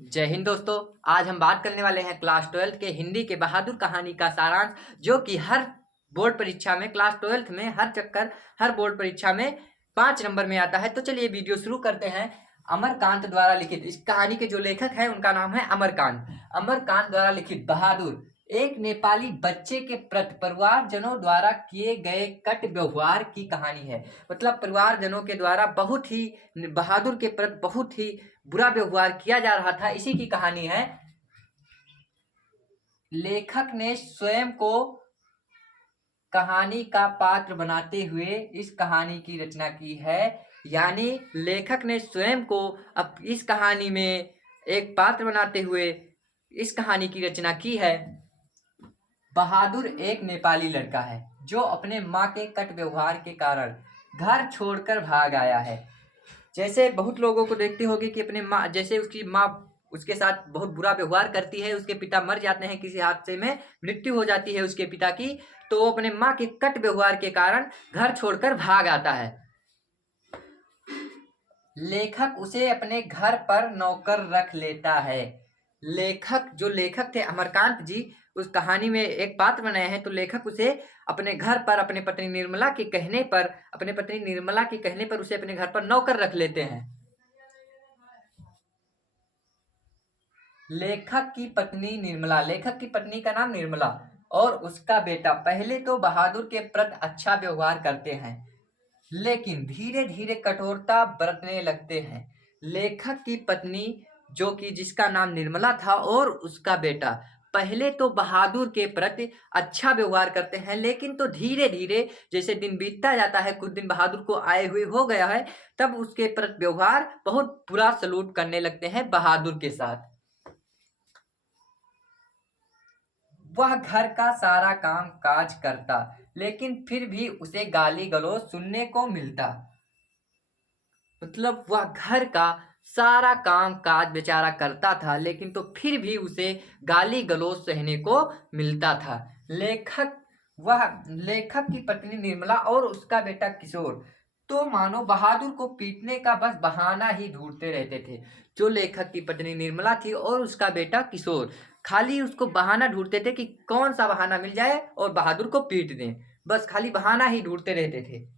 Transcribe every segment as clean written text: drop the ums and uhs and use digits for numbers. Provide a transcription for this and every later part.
जय हिंद दोस्तों। आज हम बात करने वाले हैं क्लास 12 के हिंदी के बहादुर कहानी का सारांश, जो कि हर बोर्ड परीक्षा में क्लास 12 में हर बोर्ड परीक्षा में 5 नंबर में आता है। तो चलिए वीडियो शुरू करते हैं। अमरकांत द्वारा लिखित, इस कहानी के जो लेखक हैं उनका नाम है अमरकांत। अमरकांत द्वारा लिखित बहादुर एक नेपाली बच्चे के प्रति परिवारजनों द्वारा किए गए कट व्यवहार की कहानी है। मतलब परिवारजनों के द्वारा बहुत ही बहादुर के प्रति बहुत ही बुरा व्यवहार किया जा रहा था, इसी की कहानी है। लेखक ने स्वयं को कहानी का पात्र बनाते हुए इस कहानी की रचना की है। यानी लेखक ने स्वयं को अब इस कहानी में एक पात्र बनाते हुए इस कहानी की रचना की है। बहादुर एक नेपाली लड़का है जो अपने माँ के कट व्यवहार के कारण घर छोड़कर भाग आया है। जैसे बहुत लोगों को देखते होंगे कि अपने माँ, जैसे उसकी माँ उसके साथ बहुत बुरा व्यवहार करती है, उसके पिता मर जाते हैं, किसी हादसे में मृत्यु हो जाती है उसके पिता की, तो वो अपने माँ के कट व्यवहार के कारण घर छोड़कर भाग आता है। लेखक उसे अपने घर पर नौकर रख लेता है। जो लेखक थे अमरकांत जी, उस कहानी में एक पात्र बनाए हैं, तो लेखक उसे अपने घर पर अपने पत्नी निर्मला के कहने पर उसे अपने घर पर नौकर रख लेते हैं। लेखक की पत्नी का नाम निर्मला और उसका बेटा पहले तो बहादुर के प्रति अच्छा व्यवहार करते हैं, लेकिन धीरे धीरे कठोरता बरतने लगते हैं। लेखक की पत्नी, जो कि जिसका नाम निर्मला था, और उसका बेटा पहले तो बहादुर के प्रति अच्छा व्यवहार करते हैं, लेकिन तो धीरे धीरे जैसे दिन बीतता जाता है, कुछ दिन बहादुर को आए हुए हो गया है, तब उसके प्रति व्यवहार बहुत बुरा सलूट करने लगते हैं बहादुर के साथ। वह घर का सारा काम काज करता, लेकिन फिर भी उसे गाली गलौज सुनने को मिलता। मतलब वह घर का सारा काम काज बेचारा करता था, लेकिन तो फिर भी उसे गाली गलौज सहने को मिलता था। लेखक की पत्नी निर्मला और उसका बेटा किशोर तो मानो बहादुर को पीटने का बस बहाना ही ढूंढते रहते थे। जो लेखक की पत्नी निर्मला थी और उसका बेटा किशोर खाली उसको बहाना ढूंढते थे कि कौन सा बहाना मिल जाए और बहादुर को पीट दें, बस खाली बहाना ही ढूंढते रहते थे।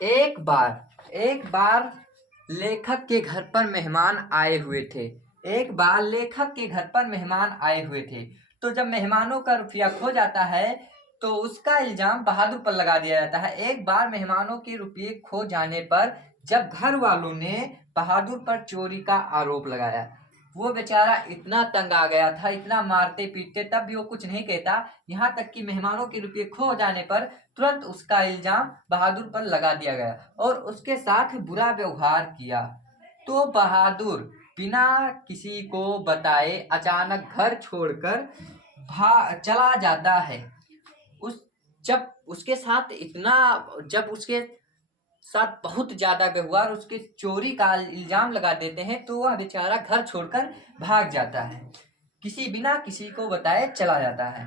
एक बार लेखक के घर पर मेहमान आए हुए थे। तो जब मेहमानों का रुपया खो जाता है तो उसका इल्जाम बहादुर पर लगा दिया जाता है। एक बार मेहमानों के रुपये खो जाने पर जब घर वालों ने बहादुर पर चोरी का आरोप लगाया, वो बेचारा इतना तंग आ गया था, इतना मारते पीटते तब भी वो कुछ नहीं कहता। यहाँ तक कि मेहमानों के रुपये खो जाने पर तुरंत उसका इल्जाम बहादुर पर लगा दिया गया और उसके साथ बुरा व्यवहार किया। तो बहादुर बिना किसी को बताए अचानक घर छोड़कर चला जाता है। जब उसके साथ बहुत ज्यादा व्यवहार, उसके चोरी का इल्जाम लगा देते हैं, तो वह बेचारा घर छोड़कर भाग जाता है, बिना किसी को बताए चला जाता है।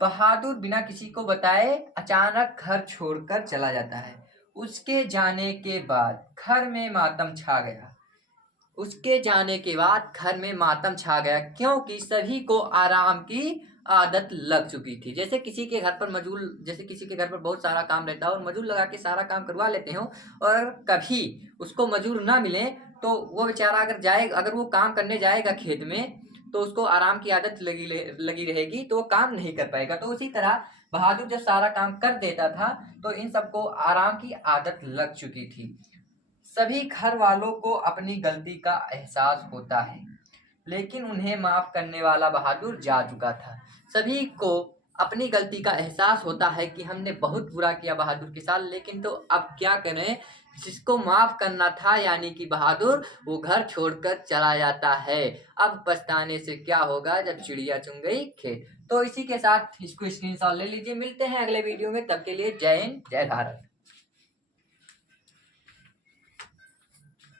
बहादुर बिना किसी को बताए अचानक घर छोड़कर चला जाता है। उसके जाने के बाद घर में मातम छा गया क्योंकि सभी को आराम की आदत लग चुकी थी। जैसे किसी के घर पर बहुत सारा काम रहता है और मजूर लगा के सारा काम करवा लेते हो, और कभी उसको मजूर ना मिले तो वो बेचारा अगर वो काम करने जाएगा खेत में, तो उसको आराम की आदत लगी रहेगी, तो वो काम नहीं कर पाएगा। तो उसी तरह बहादुर जब सारा काम कर देता था तो इन सबको आराम की आदत लग चुकी थी। सभी घर वालों को अपनी गलती का एहसास होता है, लेकिन उन्हें माफ करने वाला बहादुर जा चुका था। सभी को अपनी गलती का एहसास होता है कि हमने बहुत बुरा किया बहादुर के साथ, लेकिन तो अब क्या करें, जिसको माफ करना था यानी कि बहादुर, वो घर छोड़कर चला जाता है। अब पछताने से क्या होगा जब चिड़िया चुन गई खेत। तो इसी के साथ इसको स्क्रीनशॉट ले लीजिए। मिलते हैं अगले वीडियो में, तब के लिए जय हिंद जय भारत।